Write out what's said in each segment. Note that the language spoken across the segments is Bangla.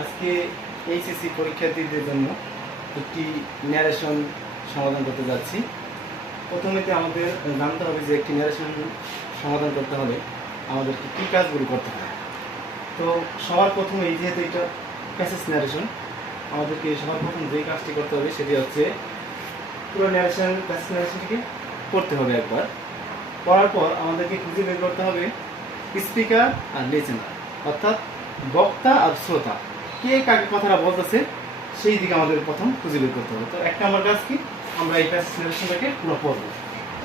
আজকে এইচএসসি পরীক্ষার্থীদের জন্য একটি ন্যারেশন সমাধান করতে যাচ্ছি। প্রথমেতে আমাদের জানতে হবে যে একটি ন্যারেশন সমাধান করতে হলে আমাদেরকে কী কাজগুলো করতে হবে। তো সবার প্রথমে যেহেতু এটা প্যাসেজ ন্যারেশন, আমাদেরকে সবার প্রথম যেই কাজটি করতে হবে সেটি হচ্ছে পুরো প্যাসেজ ন্যারেশনটিকে পড়তে হবে একবার। পড়ার পর আমাদেরকে খুঁজে বের করতে হবে স্পিকার আর লিসেনার, অর্থাৎ বক্তা আর শ্রোতা, কে কাকে কথাটা বলতেছে সেই দিকে আমাদের প্রথম খুঁজে বের করতে হবে। তো একটা আমার কাজ কি, আমরা এই প্যাসেজ ন্যারেশনটাকে পুরো পড়বো।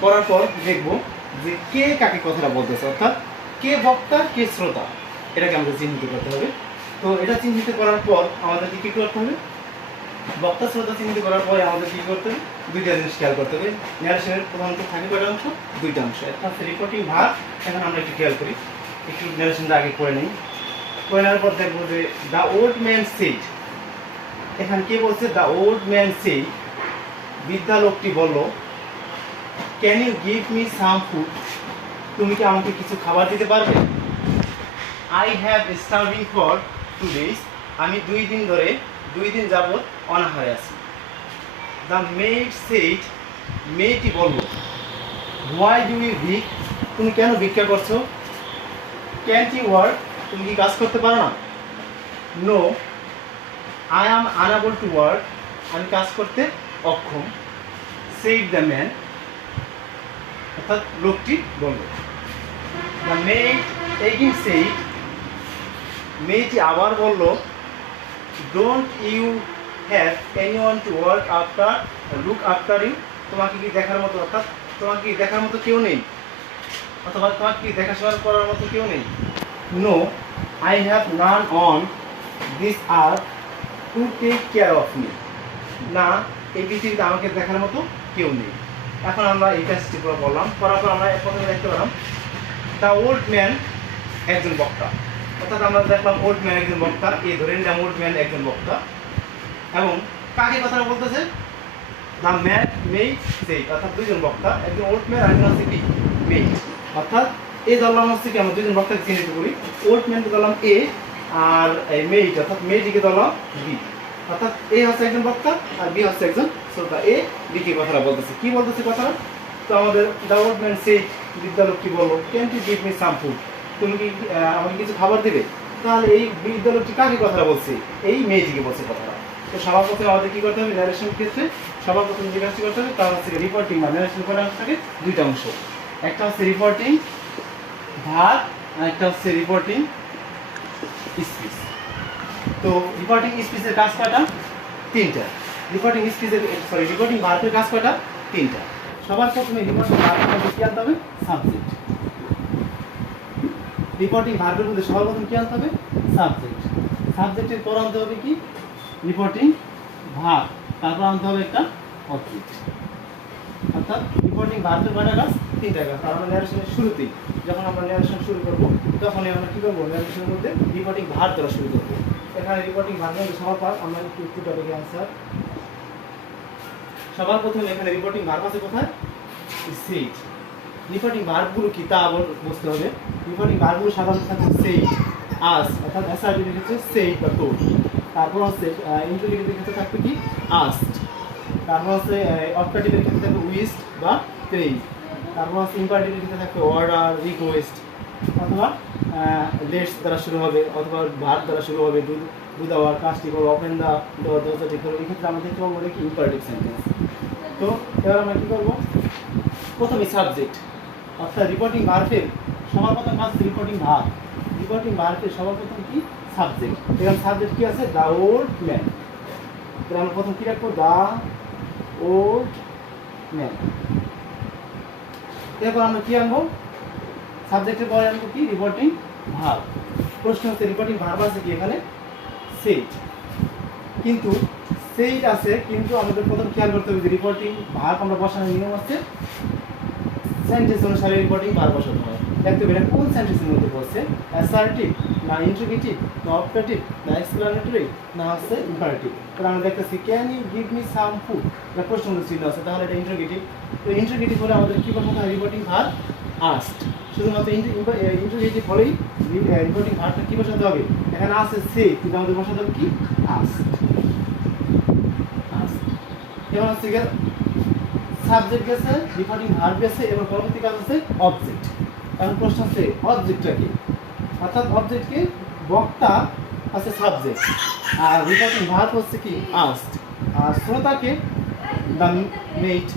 পড়ার পর দেখবো যে কে কাকে কথাটা বলতেছে, অর্থাৎ কে বক্তা কে শ্রোতা, এটাকে আমাদের চিহ্নিত করতে হবে। তো এটা চিহ্নিত করার পর আমাদেরকে কী করতে হবে, বক্তা শ্রোতা চিহ্নিত করার পরে আমাদের কী করতে হবে, দুইটা জিনিস খেয়াল করতে হবে। ন্যারেশনের প্রধানত থাকে কয়টা অংশ, দুইটা অংশ। একটা হচ্ছে রিপোর্টিং ভাগ। এখন আমরা একটু খেয়াল করি, একটু ন্যারেশনটা আগে করে নিই। করে নেওয়ার পর দেখবো যে দ্য ওল্ড ম্যান সেড, এখানে কে বলছে, দ্য ওল্ড ম্যান সেড, বৃদ্ধা লোকটি বলল, can you give me some food, তুমি কি আমাকে কিছু খাবার দিতে পারবে। I have starving for 2 days, আমি 2 দিন যাবৎ অনাহারে আছি। দ্য মেড সেড, মেয়েটি বলল, হোয়াই ডু ইউ ভিক, তুমি কেন ভিক্ষা করছো। ক্যান্ট ইউ ওয়ার্ক, তুমি কি কাজ করতে পারো না। No I am unable to work, আমি কাজ করতে অক্ষম। সেড দ্য ম্যান, অর্থাৎ লোকটি বলল। দ্য মেড এগেইন সেড, মেয়েটি আবার বলল, don't you have anyone to work after look after you, তোমাকে কি দেখার মতো, অর্থাৎ তোমাকে কি দেখার মতো কেউ নেই, অথবা তোমাকে কি দেখাশোনা করার মতো কেউ নেই। No I have none on this earth to take care of me, না এই পৃথিবীতে আমাকে দেখার মতো কেউ নেই। এখন আমরা এই কাজটি পুরো বললাম, করার পর আমরা প্রথমে দেখতে পেলাম দ্য ওল্ড ম্যান একজন বক্তা, অর্থাৎ আমরা দেখলাম ওল্ড ম্যান একজন বক্তা, এই ধরে নিলাম ওল্ড ম্যান একজন বক্তা, এবং কাকে কথা বলতেছে, দ্য ম্যান মেড সেড, অর্থাৎ দুইজন বক্তা, একজন ওল্ড ম্যান আর একজন হচ্ছে কি মেড, অর্থাৎ এই ধরলাম হচ্ছে কি আমরা দুইজন বক্তাকে চিহ্নিত করি। ওল্ড ম্যানকে ধরলাম এ, আর এই মেড অর্থাৎ মেয়েটিকে ধরলাম বি, অর্থাৎ এ হচ্ছে একজন বক্তা আর বি হচ্ছে একজন শ্রোতা। এ বি কে কথাটা বলতেছে, কি বলতেছে কথাটা, তো আমাদের দ্য ওল্ড ম্যান সেড, বৃদ্ধা লোকটি বলল, can you give me some food, তুমি কি আমাকে কিছু খাবার দিবে। তাহলে এই বৃদ্ধ লোকটি কাকে কথাটা বলছে, এই মেয়েটিকে বলছে কথাটা। তো সবার প্রথমে আমাদের কি করতে হবে, ন্যারেশন ক্ষেত্রে সবার প্রথমে যে কাজটি করতে হবে তা হচ্ছে রিপোর্টিং বা ন্যারেশন করার অংশ থাকে দুইটা অংশ, একটা হচ্ছে রিপোর্টিং ভাগ আর একটা হচ্ছে রিপোর্টিং স্পিচ। তো রিপোর্টিং স্পিচের কাজ কয়টা, তিনটা। রিপোর্টিং স্পিচের রিপোর্টিং ভার্বের কাজ কয়টা, তিনটা। সবার প্রথমে রিপোর্টিং ভার্বের মধ্যে কি আনতে হবে, সাবজেক্ট। রিপোর্টিং ভার্বের মধ্যে সবার প্রথম কি আনতে হবে, সাবজেক্ট। সাবজেক্টের পর আনতে হবে কি, রিপোর্টিং ভার্ব, তারপর আনতে হবে একটা অবজেক্ট। অর্থাৎ রিপোর্টিং ভার্বের কয়টা কাজ, তিনটা কাজ। আর আমরা ন্যারেশনের শুরুতেই যখন আমরা ন্যারেশন শুরু করবো তখনই আমরা কী করবো, ন্যারেশনের মধ্যে রিপোর্টিং ভার্ব দ্বারা শুরু করবো। এখানে রিপোর্টিং ভার্বের মধ্যে সবার পর আমরা একটু টপিকের আনসার। সবার প্রথমে এখানে রিপোর্টিং ভার্ব আছে কোথায়, সেড। রিপোর্টিং ভার্বগুলো কি তা আবার বুঝতে হবে। রিপোর্টিং ভার্বগুলো সাধারণত থাকে সেড, আস, অর্থাৎ অ্যাসার্টিভের ক্ষেত্রে সেড বা টোল্ড। তারপর হচ্ছে ইন্টারোগেটিভের ক্ষেত্রে থাকবে কি, আস্কড। তারপর হচ্ছে অপটাটিভের ক্ষেত্রে থাকবে উইস্ট বা প্রেইজ। তারপর হচ্ছে ইম্পারেটিভের ক্ষেত্রে থাকবে অর্ডার, রিকোয়েস্ট, অথবা লেটস দ্বারা শুরু হবে, অথবা ভার্ব দ্বারা শুরু হবে, ডু দ্য ওয়ার্ক, কাজটি করো, ওপেন দ্য ডোর, দরজাটি খোলো। এই ক্ষেত্রে আমরা দেখতে পাবো কি ইম্পারেটিভ সেন্টেন্স। তো এবার আমরা কী করবো, প্রথমে সাবজেক্ট, অর্থাৎ রিপোর্টিং ভার্বের সবার প্রথম কাজ রিপোর্টিং ভার্ব। রিপোর্টিং ভার্বের সবার প্রথম কি, সাবজেক্ট। এখানে সাবজেক্ট কি আছে, দ্য ওল্ড ম্যান। তাহলে আমরা প্রথম কি রাখবো, দ্য ওল্ড ম্যান। এরপর আমরা কি আনবো, সাবজেক্টের পরে আনবো কি, রিপোর্টিং ভার্ব। প্রশ্ন হচ্ছে রিপোর্টিং ভার্ব আছে কি এখানে, সেড, কিন্তু সেইড আছে, কিন্তু আমাদের প্রথম খেয়াল করতে হবে যে রিপোর্টিং ভার্ব আমরা বসানোর নিয়ম আছে সেন্টেন্স অনুসারে রিপোর্টিং ভার্ব বসাতে হয়। দেখতে হবে এটা কোন সেন্টেন্সের মধ্যে পড়ছে, অ্যাসার্টিভ না ইন্টারোগেটিভ না অপটাটিভ না এক্সক্লামেটরি না হচ্ছে ইম্পারেটিভ। তাহলে আমরা দেখতেছি can you give me some food, এটা প্রশ্ন চিহ্ন আছে, তাহলে এটা ইন্টারোগেটিভ। তো ইন্টারোগেটিভ হলে আমাদের কী করতে হয়, রিপোর্টিং ভার্ব আস্ট। শুধুমাত্র ইন্টারোগেটিভ হলেই রিপোর্টিং ভার্বটা কি বসাতে হবে? এখানে আছে সে, কিন্তু আমাদের বসাতে হবে কি? আস্ট। আস্ট। এবার হচ্ছে গিয়ে সাবজেক্ট গেছে, রিপোর্টিং ভার্ব গেছে, এবার পরবর্তী কাজ আছে অবজেক্ট। এখন প্রশ্ন আছে অবজেক্টটা কি? অর্থাৎ অবজেক্টকে বক্তা আছে সাবজেক্ট, আর রিপোর্টিং ভার্ব হচ্ছে কি? আস্ট। আর শ্রোতাকে দ্য মেইট,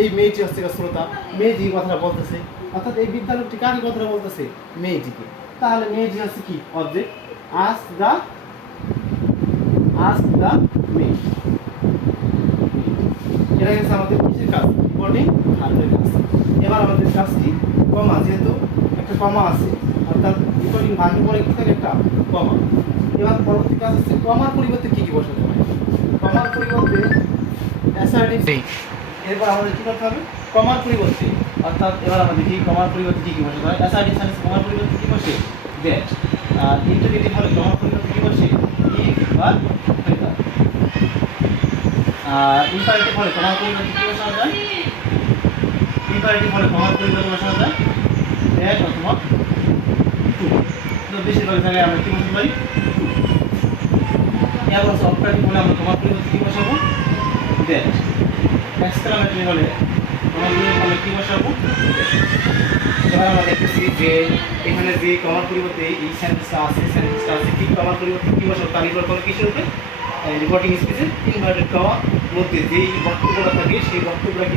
এই মেয়েটি হচ্ছে শ্রোতা, মেয়েটি কথাটা বলতেছে, অর্থাৎ এই বিদ্যালয়টি কাকে কথাটা বলতেছে? মেয়েটিকে। তাহলে মেয়েটি হচ্ছে কি? অবজেক্ট। Ask the mate. এটা হচ্ছে আমাদের কিসের কাজ? রিপোর্টিং ভার্বের কাজ। এবার আমাদের কাজ কি? কমা, যেহেতু একটা কমা আছে, অর্থাৎ রিপোর্টিং ভার্বের পরে কি থাকে? একটা কমা। এবার পরবর্তী কাজ হচ্ছে কমার পরিবর্তে কি কি বসাতে হয়? কমার পরিবর্তে অ্যাসার্টিভ। এরপর আমাদের কি করতে হবে? কমার পরিবর্তে, অর্থাৎ এবার আমাদের কি কমার পরিবর্তে কি কি বসাতে হয়? অ্যাসার্টিভ সেন্টেন্স কমার পরিবর্তে কি বসে? দ্যাট। আর ইন্টারোগেটিভ হলে কমার পরিবর্তে কি বসে? ইফ বা whether। আর ইম্পারেটিভ হলে কমার পরিবর্তে কি বসানো যায়? ইম্পারেটিভ হলে কমার পরিবর্তে বসানো যায় দ্যাট অথবা টু। তো বেশিরভাগ জায়গায় আমরা কি বসাতে পারি? টু। এবং অপারেটিভ হলে আমরা কমার পরিবর্তে কি বসাবো? দ্যাট। এক্সক্লামেটরি হলে কমার পরিবর্তে কি বসাবো? এবার আমরা দেখতেছি যে এখানে যে কমার পরিবর্তে এই সেন্টেন্সটা আছে ঠিক কমার পরিবর্তে কি বসাবো? তার নির্ভর করে কিসের উপরে? রিপোর্টিং স্পিচের ইনভার্টেড কমা মধ্যে যেই বক্তব্যটা থাকে সেই বক্তব্যটা কি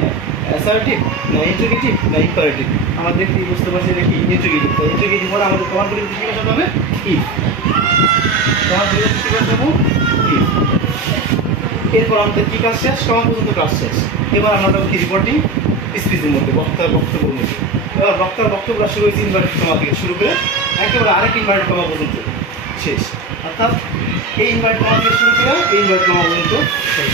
অ্যাসার্টিভ না ইন্টারোগেটিভ না ইম্পারেটিভ? আমরা দেখতে বুঝতে পারছি যে কি ইন্টারোগেটিভ। তো ইন্টারোগেটিভ হলে আমাদের কমার পরিবর্তে কি বসাতে হবে? ইফ। কমার পরিবর্তে কি বসাবো? ইফ। এরপর আমাদের কি কাজ শেষ? কমা পর্যন্ত কাজ শেষ। এবার আমরা যাবো কি? রিপোর্টিং স্পিচের মধ্যে, বক্তার বক্তব্যের মধ্যে। এবার বক্তার বক্তব্যটা শুরু হয়েছে ইনভার্টেড কমা থেকে শুরু করে একেবারে আরেক ইনভার্টেড কমা পর্যন্ত শেষ, অর্থাৎ এই ইনভার্টেড কমা থেকে শুরু করে এই ইনভার্টেড কমা পর্যন্ত শেষ।